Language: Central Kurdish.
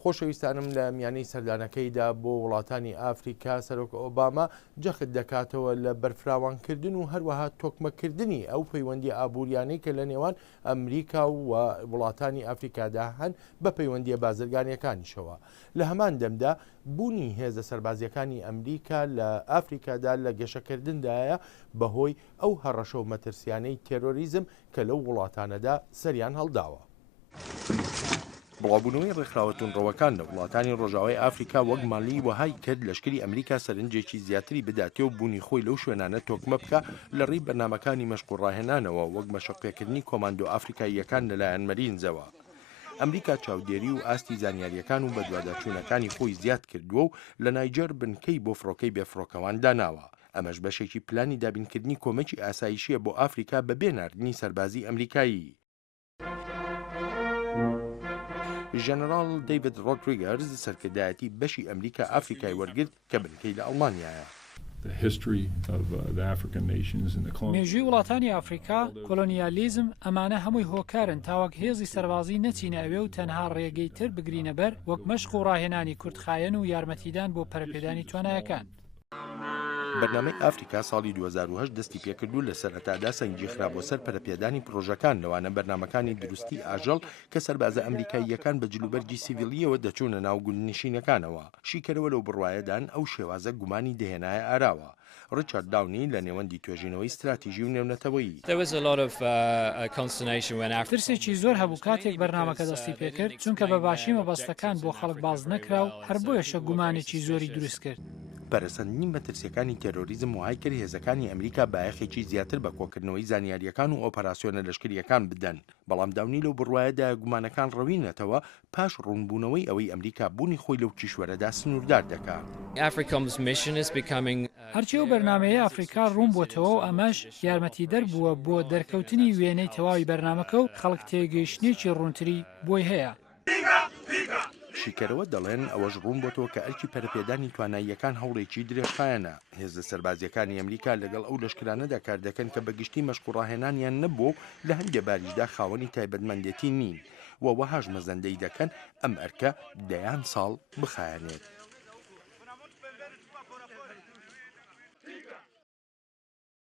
خۆشەویستانم لە میانەی سەردانەکەیدا بۆ وڵاتانی ئافریکا سەرۆک ئۆباما جەخت دەکاتەوە لە بەرفراوانکردن و هەروەها تۆکمەکردنی ئەو پەیوەندی ئابوووریانەی کە لە نێوان ئەمریکا و وڵاتانی ئافریکادا هەن بە پەیوەندیە بازرگانیەکانیشەوە. لە هەمان دەمدا بوونی هێزە سەربازیەکانی ئەمریکا لە ئافریکادا لە گەشەکردندایە بەهۆی ئەو هەڕەشە و مەترسیانەی تێرۆریزم کە لەو وڵاتانەدا سەریان هەڵداوە. بڵاوبوونەوەی ڕێکخراوەتونڕەوەکان لە وڵاتانی ڕۆژاوای ئافریکا وەک مالی وەهای کرد لەشکری ئەمریکا سەرنجێکی زیاتری بداتێ و بوونی خۆی لەو شوێنانە تۆکمە بکە لە ڕێی بەرنامەکانی مەشقوڕاهێنانەوە وەک مەشەقێکردنی کۆماندۆ ئافریکاییەکان لەلایەن مەرینزەوە. ئەمریکا چاودێری و ئاستی زانیاریەکان و بەدواداچوونەکانی خۆی زیاد کردووە و لە نایجەر بنکەی بۆ فڕۆکەی بێفڕۆکەوان داناوە. ئەمەش بەشێکی پلانی دابینکردنی کۆمەکی ئاسایشیە بۆ ئافریکا بە بێناردنی سەربازی ئەمریکایی. ژەنەڕاڵ دەیڤید ڕۆدریگەرز سەرکردایەتی بەشی ئەمریکا ئافریکای وەرگرت کە بنکەی لە ئەڵمانیایە. مێژووی وڵاتانی ئافریکا کۆلۆنیالیزم ئەمانە هەمووی هۆکارن تاوەک هێزی سەربازی نەچینە ئەوێ و تەنها ڕێگەی تر بگرینە بەر وەک مەشق و ڕاهێنانی کوردخایەن و یارمەتیدان بۆ پەرەپێدانی توانایەکان. بەرنامەی ئافریکا ساڵی 2008 دەستی پێکردو لە سەرەتادا سەنگی خرا بۆ سەر پەرەپێدانی پرۆژەکان لەوانە بەرنامەکانی دروستی ئاژەڵ کە سەربازە ئەمریکاییەکان بە جلوبەرجی سیڤیلیەوە دەچوونە ناو گوندنشینەکانەوە. شیکەرەوە لەو بڕوایەدان ئەو شێوازە گومانی دەهێنایە ئاراوە. ڕیچارد داونی لە نێوەندی توێژینەوەی استراتیژی و نێونەتەوەیی ترسێکی زۆر هەبوو کاتێک بەرنامەکە دەستی پێکرد چونکە بە باشی مەبەستەکان بۆ خەڵک باز نەکرا و هەر بۆیەشە گومانێکی زۆری دروست کرد. پەرسەندنی مەترسیەکانی تێرۆریزم وهای کرد هێزەکانی ئەمریکا بایەخێکی زیاتر بە کۆکردنەوەی زانیاریەکان و ئۆپەراسیۆنە لەشکریەکان بدەن. بەڵام داونی لەو بڕوایەدا گومانەکان ڕەوینەتەوە پاش ڕوونبوونەوەی ئەوەی ئەمریکا بوونی خۆی لەو کیشوەرەدا سنووردار دەکات. هەرچی و بەرنامەیە ئافریکا ڕوون بۆتەوە و ئەمەش یارمەتیدەر بووە بۆ دەرکەوتنی وێنەی تەواوی بەرنامەکە و خەڵک تێگەیشتنێکی ڕوونتری بۆی هەیە. شیکەرەوە دەڵێن ئەوەش ڕوون بۆتەوە کە ئەرکی پەرەپێدانی تواناییەکان هەوڵێکی درێژخایەنە. هێزە سەربازیەکانی ئەمریکا لەگەڵ ئەو لەشکرانەدا کار دەکەن کە بەگشتی مەشقوڕاهێنانیان نەبوو لە هەندێک باریشدا خاوەنی تایبەتمەندێتی نین و وەهاش مەزەندەی دەکەن ئەم ئەرکە دەیان ساڵ بخایەنێت.